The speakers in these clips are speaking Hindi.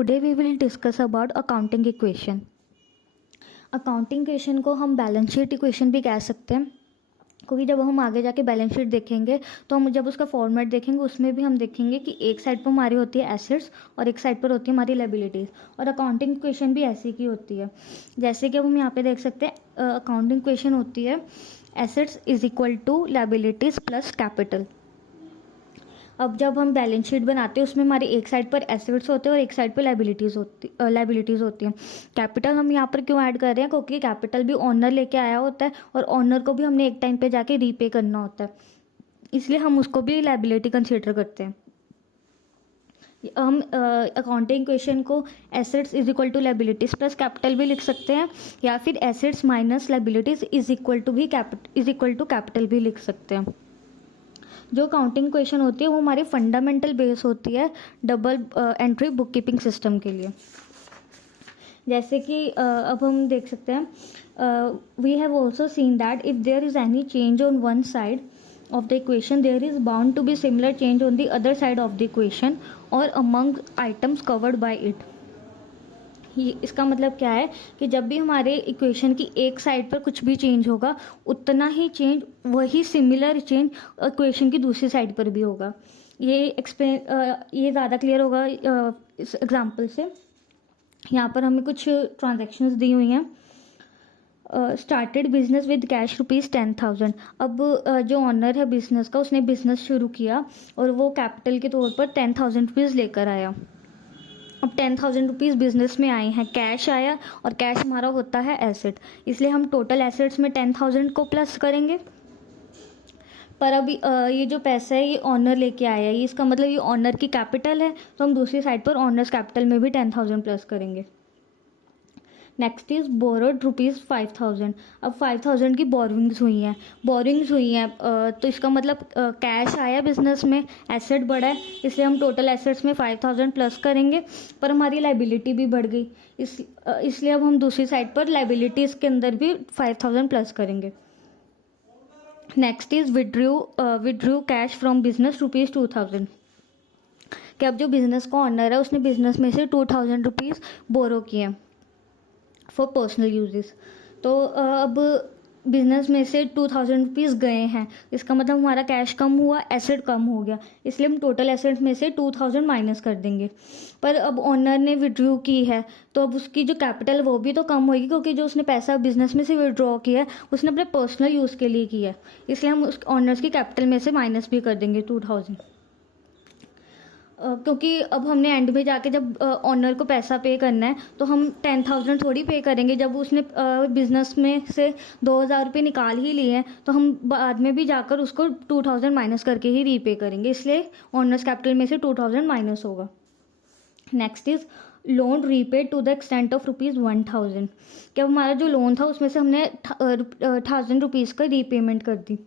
Today we will discuss about accounting equation. Accounting equation को हम बैलेंस शीट इक्वेशन भी कह सकते हैं, क्योंकि जब हम आगे जाके बैलेंस शीट देखेंगे तो हम जब उसका फॉर्मेट देखेंगे उसमें भी हम देखेंगे कि एक साइड पर हमारी होती है एसेट्स और एक साइड पर होती है हमारी लायबिलिटीज़। और अकाउंटिंग इक्वेशन भी ऐसी की होती है, जैसे कि अब हम यहाँ पे देख सकते हैं अकाउंटिंग इक्वेशन होती है assets is equal to liabilities plus capital. अब जब हम बैलेंस शीट बनाते हैं उसमें हमारी एक साइड पर एसेट्स होते हैं और एक साइड पर लायबिलिटीज़ होती हैं। कैपिटल हम यहाँ पर क्यों ऐड कर रहे हैं, क्योंकि कैपिटल भी ऑनर लेके आया होता है और ऑनर को भी हमने एक टाइम पे जाके रीपे करना होता है, इसलिए हम उसको भी लायबिलिटी कंसीडर करते हैं। हम अकाउंटिंग इक्वेशन को assets is equal to liabilities plus capital भी लिख सकते हैं, या फिर assets minus liabilities is equal to capital भी लिख सकते हैं। जो अकाउंटिंग इक्वेशन होती है वो हमारी फंडामेंटल बेस होती है double entry book keeping system के लिए। जैसे कि अब हम देख सकते हैं we have also seen that if there is any change on one side of the equation there is bound to be similar change on the other side of the equation or among items covered by it। इसका मतलब क्या है कि जब भी हमारे इक्वेशन की एक साइड पर कुछ भी चेंज होगा उतना ही चेंज, वही सिमिलर चेंज इक्वेशन की दूसरी साइड पर भी होगा। ये ज़्यादा क्लियर होगा इस एग्जांपल से। यहाँ पर हमें कुछ ट्रांजैक्शंस दी हुई हैं। Started business with cash ₹10,000। अब जो ऑनर है बिजनेस का उसने बिजनेस शुरू किया और वो कैपिटल के तौर पर ₹10,000 लेकर आया। अब ₹10,000 बिजनेस में आए हैं, कैश आया और कैश हमारा होता है एसेट, इसलिए हम टोटल एसेट्स में 10,000 को प्लस करेंगे। पर अभी ये जो पैसा है ये ऑनर लेके आया है, इसका मतलब ये ऑनर की कैपिटल है, तो हम दूसरी साइड पर ऑनर्स कैपिटल में भी 10,000 प्लस करेंगे। Next is borrowed ₹5,000। अब 5,000 की बोरिंग्स हुई हैं तो इसका मतलब कैश आया बिजनेस में, एसेट बढ़ा है, इसलिए हम टोटल एसेट्स में 5,000 प्लस करेंगे। पर हमारी लायबिलिटी भी बढ़ गई, इसलिए अब हम दूसरी साइड पर लायबिलिटीज़ के अंदर भी 5,000 प्लस करेंगे। Next is withdrew cash from business ₹2,000। कि अब जो बिजनेस का ऑनर है उसने बिजनेस में से ₹2,000 बोरो किए हैं फॉर पर्सनल यूजेस। तो अब बिजनेस में से ₹2,000 गए हैं, इसका मतलब हमारा कैश कम हुआ, एसेट कम हो गया, इसलिए हम टोटल एसेट्स में से 2,000 माइनस कर देंगे। पर अब ऑनर ने विड्रॉ की है तो अब उसकी जो कैपिटल वो भी तो कम होगी, क्योंकि जो उसने पैसा बिजनेस में से विड्रॉ किया है उसने अपने पर्सनल यूज़ के लिए किया है, इसलिए हम उस ऑनर्स की कैपिटल में से माइनस भी कर देंगे 2,000। क्योंकि अब हमने एंड में जाके जब ऑनर को पैसा पे करना है तो हम 10,000 थोड़ी पे करेंगे, जब उसने बिजनेस में से ₹2,000 निकाल ही लिए हैं तो हम बाद में भी जाकर उसको 2,000 माइनस करके ही रीपे करेंगे, इसलिए ऑनर्स कैपिटल में से 2,000 माइनस होगा। Next is loan repaid to the extent of ₹1,000। कि अब हमारा जो लोन था उसमें से हमने ₹1,000 का रीपेमेंट कर दी।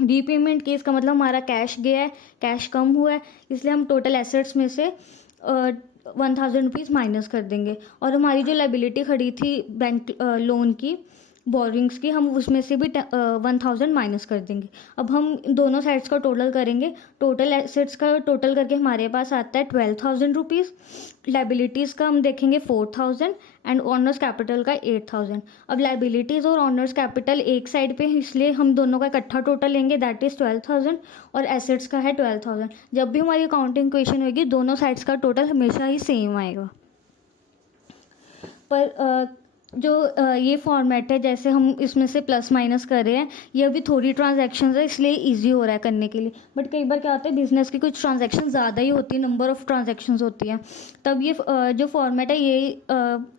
रीपेमेंट केस का मतलब हमारा कैश गया है, कैश कम हुआ है, इसलिए हम टोटल एसेट्स में से ₹1,000 माइनस कर देंगे। और हमारी जो लायबिलिटी खड़ी थी बैंक लोन की, बोरिंग्स की, हम उसमें से भी 1,000 माइनस कर देंगे। अब हम दोनों साइड्स का टोटल करेंगे, टोटल एसेट्स का टोटल करके हमारे पास आता है ₹12,000, लायबिलिटीज़ का हम देखेंगे 4,000 एंड ऑनर्स कैपिटल का 8,000। अब लायबिलिटीज़ और ऑनर्स कैपिटल एक साइड पे, इसलिए हम दोनों का इकट्ठा टोटल लेंगे, दैट इज़ 12,000 और एसेट्स का है 12,000। जब भी हमारी अकाउंटिंग इक्वेशन होगी दोनों साइड्स का टोटल हमेशा ही सेम आएगा। पर जो ये फॉर्मेट है जैसे हम इसमें से प्लस माइनस कर रहे हैं, ये अभी थोड़ी ट्रांजैक्शंस है इसलिए इजी हो रहा है करने के लिए। बट कई बार क्या होता है बिजनेस की कुछ ट्रांजैक्शन ज़्यादा ही होती है, नंबर ऑफ़ ट्रांजैक्शंस होती हैं, तब ये जो फॉर्मेट है ये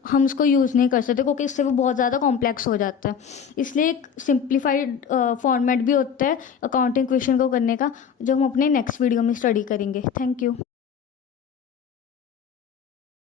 हम इसको यूज़ नहीं कर सकते, क्योंकि इससे वो बहुत ज़्यादा कॉम्प्लेक्स हो जाता है। इसलिए एक सिंप्लीफाइड फॉर्मेट भी होता है अकाउंटिंग इक्वेशन को करने का, जो हम अपने नेक्स्ट वीडियो में स्टडी करेंगे। Thank you.